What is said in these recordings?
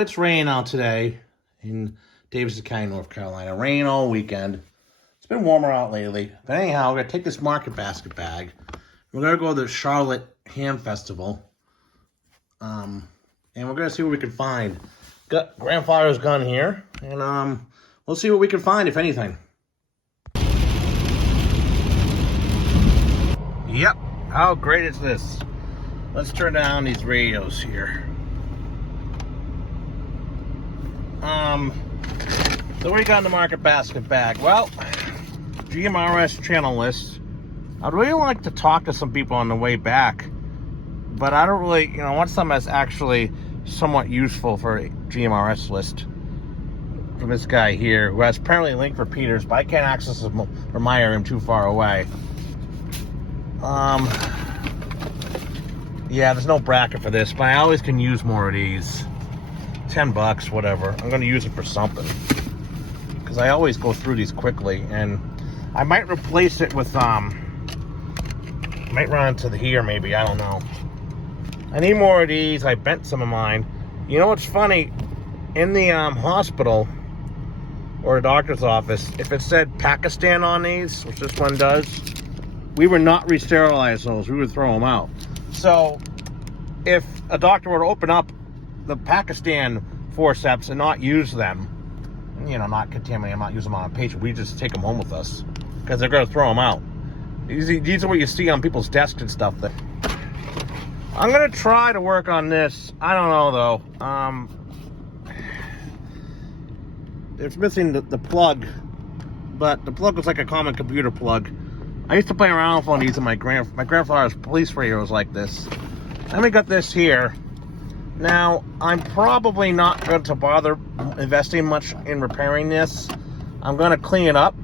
It's raining out today in Davidson County, North Carolina. Rain all weekend. It's been warmer out lately. But anyhow, we're going to take this market basket bag. We're going to go to the Charlotte Ham Festival. And we're going to see what we can find. Got grandfather's gun here. And we'll see what we can find, if anything. Yep. How great is this? Let's turn down these radios here. So what do you got in the market basket bag? Well, GMRS channel list. I'd really like to talk to some people on the way back, but I don't really, I want something that's actually somewhat useful for a GMRS list from this guy here, who has apparently linked repeaters, but I can't access them from my area. I'm too far away. Yeah, there's no bracket for this, but I always can use more of these. $10, whatever. I'm going to use it for something, because I always go through these quickly, and I might replace it with might run into the here maybe, I don't know. I need more of these. I bent some of mine. You know what's funny? In the hospital or the doctor's office, if it said Pakistan on these, which this one does, we would not re-sterilize those. We would throw them out. So if a doctor were to open up the Pakistan forceps and not use them, not contaminate them, not use them on a patient, we just take them home with us, because they're going to throw them out. These are what you see on people's desks and stuff. I'm going to try to work on this. I don't know, though. It's missing the plug, but the plug was like a common computer plug. I used to play around with one of these, and my grandfather's police radio was like this. Then we got this here. Now, I'm probably not going to bother investing much in repairing this. I'm going to clean it up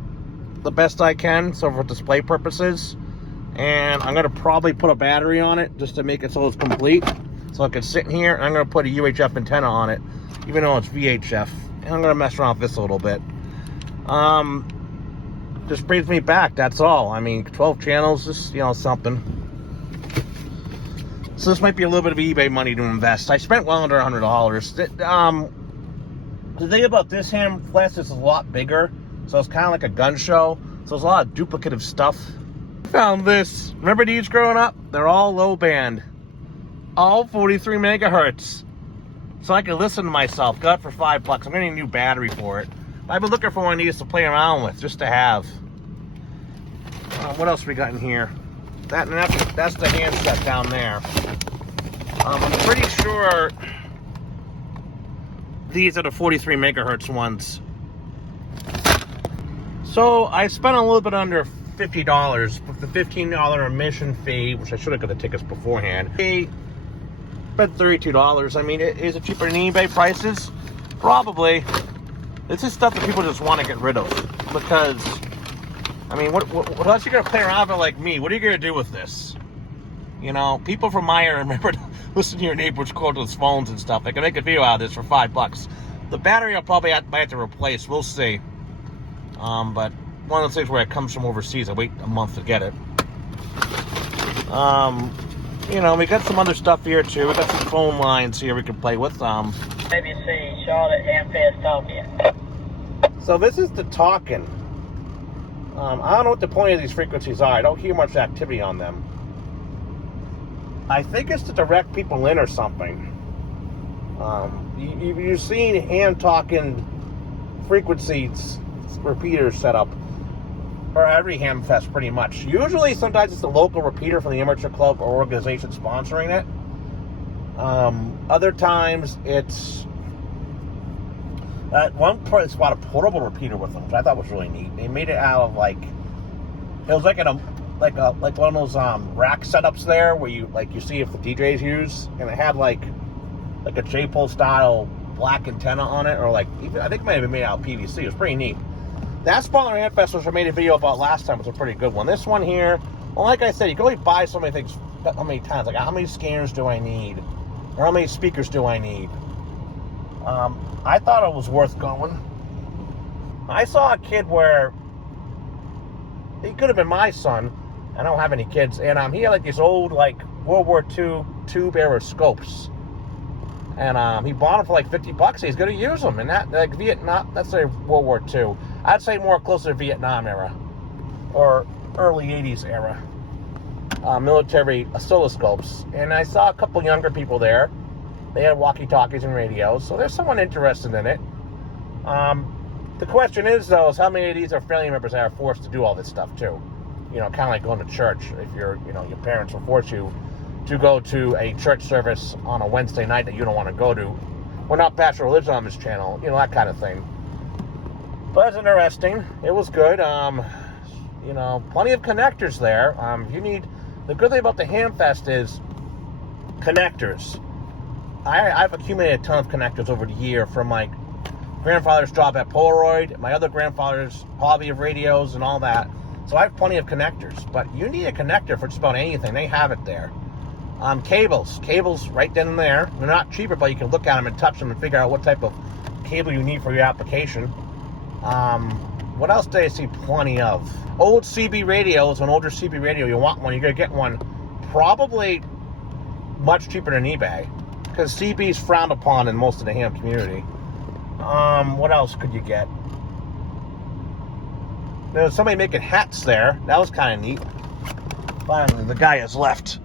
the best I can, so for display purposes. And I'm going to probably put a battery on it just to make it so it's complete, so it can sit in here. And I'm going to put a UHF antenna on it, even though it's VHF. And I'm going to mess around with this a little bit. Just brings me back, that's all. I mean, 12 channels, just, something. So this might be a little bit of eBay money to invest. I spent well under $100. The thing about this ham fest is a lot bigger, so it's kind of like a gun show. So there's a lot of duplicative stuff. I found this. Remember these growing up? They're all low band, all 43 megahertz. So I can listen to myself. Got it for $5. I'm getting a new battery for it. I've been looking for one of these to play around with, just to have. What else we got in here? That's the handset down there. I'm pretty sure these are the 43 megahertz ones. So I spent a little bit under $50 with the $15 admission fee, which I should have got the tickets beforehand. I spent $32. I mean, is it cheaper than eBay prices? Probably. This is stuff that people just want to get rid of, because I mean, what else are you going to play around with like me? What are you going to do with this? People from my area remember to listen to your neighbors call those phones and stuff. They can make a video out of this for $5. The battery I'll probably might have to replace. We'll see. But one of those things where it comes from overseas, I wait a month to get it. We got some other stuff here too. We got some phone lines here we can play with. ABC Charlotte Hamfest talking. So this is the talking. I don't know what the point of these frequencies are. I don't hear much activity on them. I think it's to direct people in or something. You've seen hand talking frequencies repeaters set up for every ham fest pretty much. Usually, sometimes it's the local repeater from the amateur club or organization sponsoring it. Other times it's at one point it's got a portable repeater with them, which I thought was really neat. They made it out of it was like one of those rack setups there where you see if the DJs use, and it had like a J-pole style black antenna on it, or even, I think it might have been made out of PVC. It was pretty neat. That Spawner Ant Fest, which I made a video about last time, was a pretty good one. This one here, well, like I said, you can only buy so many things, how many times. Like, how many scanners do I need? Or how many speakers do I need? I thought it was worth going. I saw a kid where he could have been my son. I don't have any kids, and he had these old World War II tube era scopes, And he bought them for like $50. He's going to use them. And that, like Vietnam, that's like World War II. I'd say more closer to Vietnam era or early 80s era. Military oscilloscopes. And I saw a couple younger people there. They had walkie-talkies and radios. So there's someone interested in it. The question is, though, is how many of these are family members that are forced to do all this stuff, too? You know, kind of like going to church. If your parents will force you to go to a church service on a Wednesday night that you don't want to go to. We're not bashing religion on this channel, you know, that kind of thing. But it's interesting. It was good. You know, plenty of connectors there. The good thing about the Hamfest is connectors. I've accumulated a ton of connectors over the year from my grandfather's job at Polaroid, my other grandfather's hobby of radios and all that. So I have plenty of connectors, but you need a connector for just about anything. They have it there. Cables right then and there. They're not cheaper, but you can look at them and touch them and figure out what type of cable you need for your application. What else do I see plenty of? Old CB radios, an older CB radio, you want one, you're going to get one probably much cheaper than eBay, because CB is frowned upon in most of the ham community. What else could you get? There was somebody making hats there. That was kind of neat. Finally, the guy has left.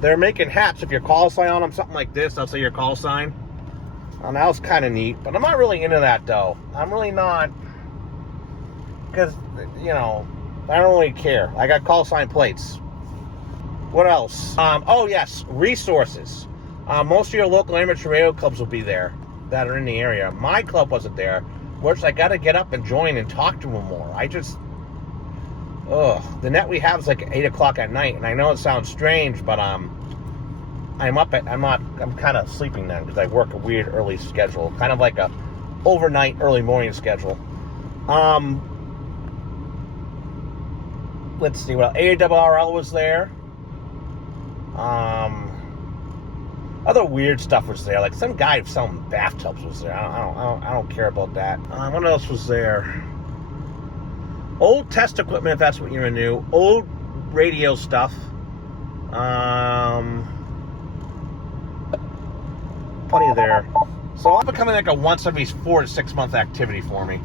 They're making hats. If your call sign on them, something like this, I'll say your call sign. That was kind of neat, but I'm not really into that, though. I'm really not, because, you know, I don't really care. I got call sign plates. What else? Oh, yes, resources. Most of your local amateur radio clubs will be there that are in the area. My club wasn't there, which I got to get up and join and talk to them more. The net we have is like 8 o'clock at night, and I know it sounds strange, but I'm kind of sleeping then because I work a weird early schedule, kind of like a overnight early morning schedule. Let's see, well, AWRL was there. Other weird stuff was there, like some guy selling bathtubs was there. I don't care about that. What else was there? Old test equipment, if that's what you're into. Old radio stuff. Plenty there. So I'm becoming like a once every 4 to 6 month activity for me.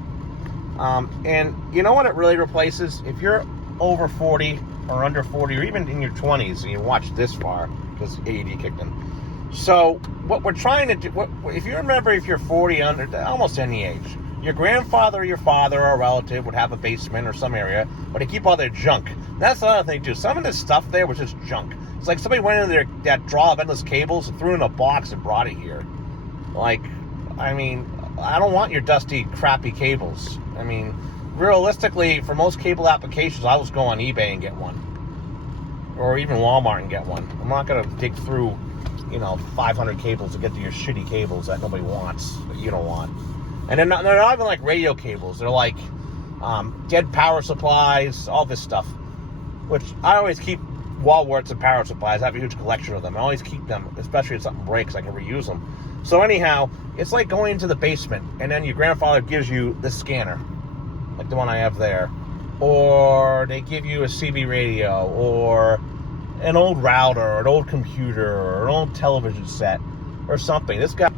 And you know what it really replaces? If you're over 40 or under 40 or even in your 20s and you watch this far, because AED kicked in. So what we're trying to do, if you remember, if you're 40 under, almost any age, your grandfather or your father or a relative would have a basement or some area where they keep all their junk. That's the other thing too. Some of this stuff there was just junk. It's like somebody went into that drawer of endless cables and threw it in a box and brought it here. Like, I mean, I don't want your dusty, crappy cables. I mean, realistically, for most cable applications, I'll just go on eBay and get one. Or even Walmart and get one. I'm not going to dig through, 500 cables to get to your shitty cables that nobody wants, that you don't want. And they're not even like radio cables. They're like dead power supplies, all this stuff. Which I always keep wall warts and power supplies. I have a huge collection of them. I always keep them, especially if something breaks, I can reuse them. So anyhow, it's like going into the basement and then your grandfather gives you the scanner, like the one I have there. Or they give you a CB radio, or an old router, or an old computer, or an old television set, or something. This guy,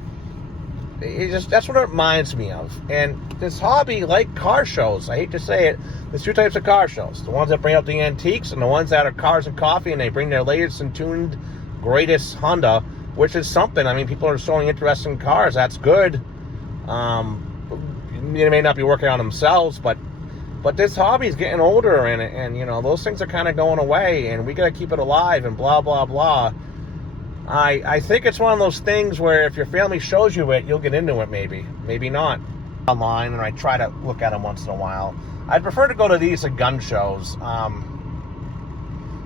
that's what it reminds me of. And this hobby, like car shows, I hate to say it, there's two types of car shows. The ones that bring out the antiques, and the ones that are cars and coffee, and they bring their latest and tuned, greatest Honda, which is something. I mean, people are showing interest in cars. That's good. They may not be working on themselves, but this hobby is getting older, and those things are kind of going away, and we got to keep it alive, and blah, blah, blah. I think it's one of those things where if your family shows you it, you'll get into it, maybe not. Online, and I try to look at them once in a while. I'd prefer to go to these at gun shows.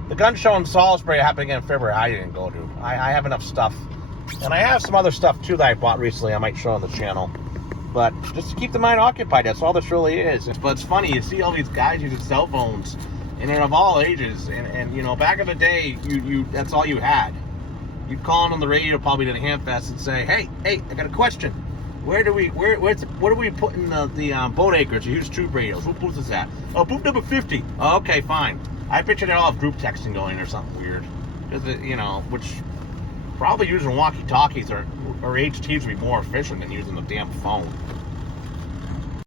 The gun show in Salisbury happened again in February. I didn't go to. I have enough stuff, and I have some other stuff too that I bought recently. I might show on the channel. But just to keep the mind occupied, that's all this really is. But it's funny, you see all these guys using cell phones, and they're of all ages. And back in the day, you that's all you had. You'd call in on the radio probably to the Hamfest and say, hey, I got a question. What are we putting the boat acres, the huge tube radios? What booth is that? Oh, booth number 50. Oh, okay, fine. I picture they all have group texting going or something weird. Which Probably using walkie-talkies or HTs would be more efficient than using the damn phone.